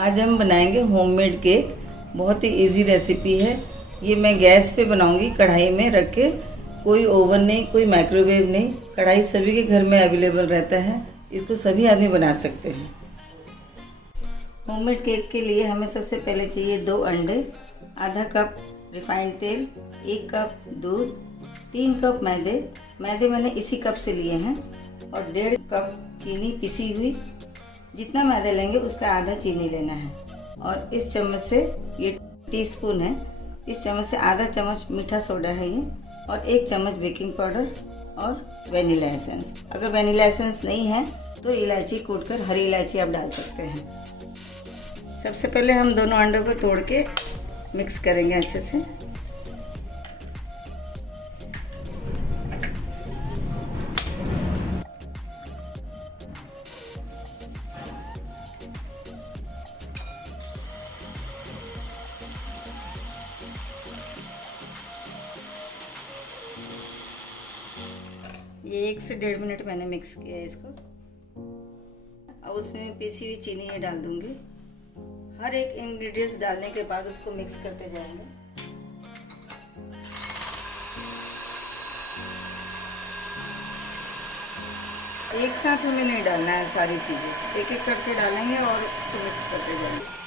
आज हम बनाएंगे होममेड केक। बहुत ही इजी रेसिपी है। ये मैं गैस पे बनाऊंगी, कढ़ाई में रख के। कोई ओवन नहीं, कोई माइक्रोवेव नहीं, कढ़ाई सभी के घर में अवेलेबल रहता है। इसको सभी आदमी बना सकते हैं। होममेड केक के लिए हमें सबसे पहले चाहिए 2 अंडे, आधा कप रिफाइंड तेल, 1 कप दूध, 3 कप मैदे मैंने इसी कप से लिए हैं, और 1.5 कप चीनी पिसी हुई। जितना मैदा लेंगे उसका आधा चीनी लेना है। और इस चम्मच से, ये टीस्पून है, इस चम्मच से आधा चम्मच मीठा सोडा है ये, और 1 चम्मच बेकिंग पाउडर और वेनिला एसेंस। अगर वेनिला एसेंस नहीं है तो इलायची कूटकर, हरी इलायची आप डाल सकते हैं। सबसे पहले हम दोनों अंडों को तोड़ के मिक्स करेंगे अच्छे से। ये 1 से 1.5 मिनट मैंने मिक्स किया है इसको। अब उसमें मैं पिसी हुई चीनी ये डाल दूंगी। हर एक इंग्रेडिएंट्स डालने के बाद उसको मिक्स करते जाएंगे। एक साथ हमें नहीं डालना है सारी चीज़ें, एक एक करके डालेंगे और उसको मिक्स करते जाएंगे।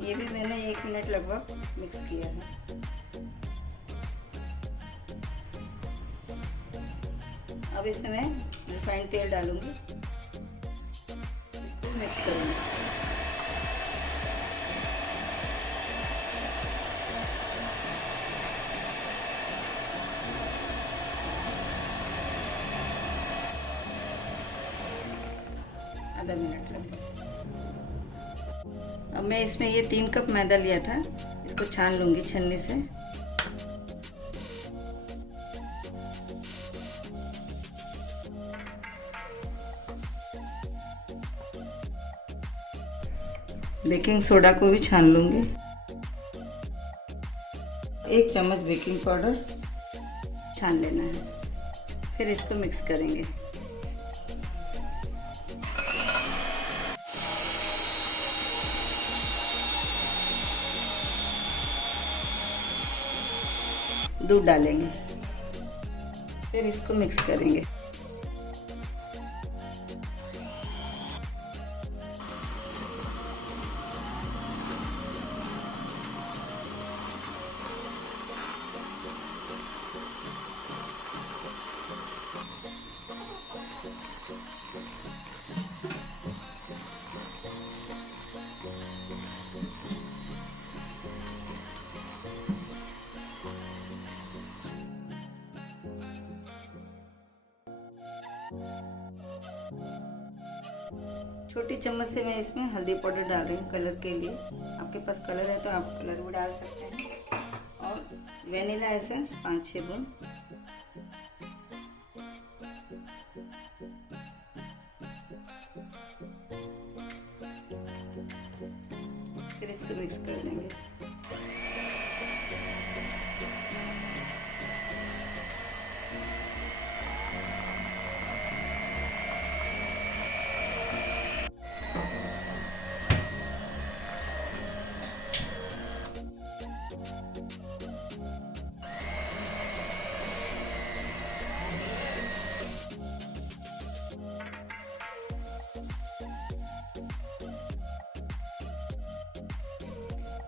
ये भी मैंने 1 मिनट लगभग मिक्स किया है। अब इसमें मैं रिफाइंड तेल डालूंगी, इसको मिक्स करूंगी। आधा मिनट लगेगा। अब मैं इसमें ये 3 कप मैदा लिया था, इसको छान लूंगी छन्नी से। बेकिंग सोडा को भी छान लूंगी। 1 चम्मच बेकिंग पाउडर छान लेना है। फिर इसको मिक्स करेंगे। दूध डालेंगे, फिर इसको मिक्स करेंगे। छोटी चम्मच से मैं इसमें हल्दी पाउडर डाल रही हूँ कलर के लिए। आपके पास कलर है तो आप कलर भी डाल सकते हैं। और वेनिला एसेंस 5-6 बूंद। फिर इसको मिक्स कर देंगे।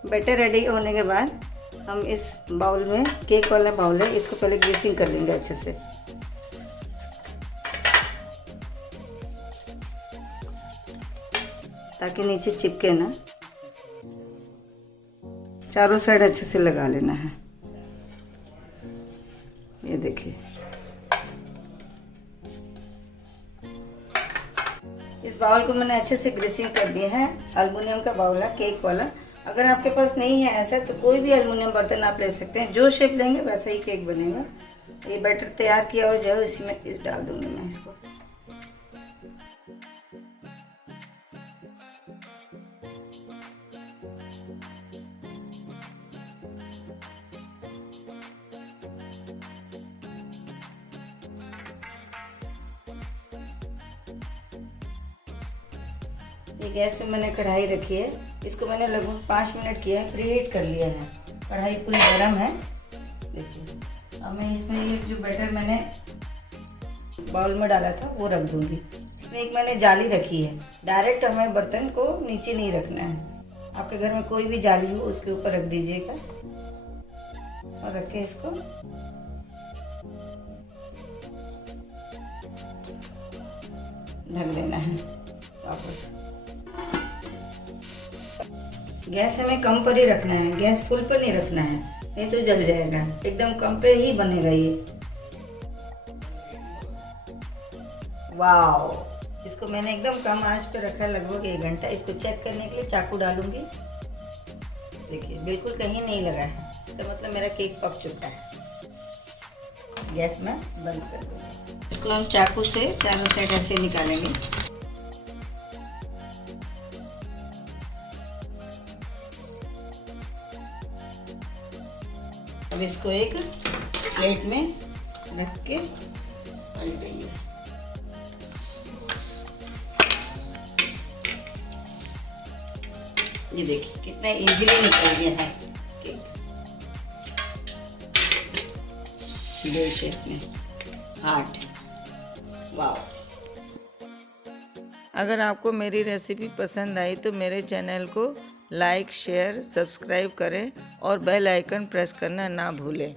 बैटर रेडी होने के बाद हम इस बाउल में, केक वाला बाउल है, इसको पहले ग्रीसिंग कर लेंगे अच्छे से। ताकि नीचे चिपके ना। चारों साइड अच्छे से लगा लेना है। ये देखिए, इस बाउल को मैंने अच्छे से ग्रीसिंग कर दिया है। एल्युमिनियम का बाउल है, केक वाला। अगर आपके पास नहीं है ऐसा तो कोई भी एल्युमिनियम बर्तन आप ले सकते हैं। जो शेप लेंगे वैसा ही केक बनेगा। ये बैटर तैयार किया हो जो इसी में डाल दूंगी मैं इसको। ये गैस पे मैंने कढ़ाई रखी है, इसको मैंने लगभग 5 मिनट किया है, प्रीहीट कर लिया है। कढ़ाई पूरी गर्म है। देखिए अब मैं इसमें ये जो बैटर मैंने बाउल में डाला था वो रख दूंगी। इसमें एक मैंने जाली रखी है, डायरेक्ट हमें बर्तन को नीचे नहीं रखना है। आपके घर में कोई भी जाली हो उसके ऊपर रख दीजिएगा और रख के इसको ढक देना है वापस। गैस हमें कम पर ही रखना है, गैस फुल पर नहीं रखना है, नहीं तो जल जाएगा। एकदम कम पे ही बनेगा ये। वाओ, इसको मैंने एकदम कम आंच पे रखा है लगभग 1 घंटा। इसको चेक करने के लिए चाकू डालूंगी। देखिए बिल्कुल कहीं नहीं लगा है, तो मतलब मेरा केक पक चुका है। गैस में बंद कर दूंगी। इसको हम चाकू से चारों साइड ऐसे निकालेंगे। अब इसको एक प्लेट में रख के पलटेंगे। ये देखिए कितना इजीली निकल गया है केक बेल शेप में, हार्ट। वाओ। अगर आपको मेरी रेसिपी पसंद आई तो मेरे चैनल को लाइक, शेयर, सब्सक्राइब करें और बेल आइकन प्रेस करना ना भूलें।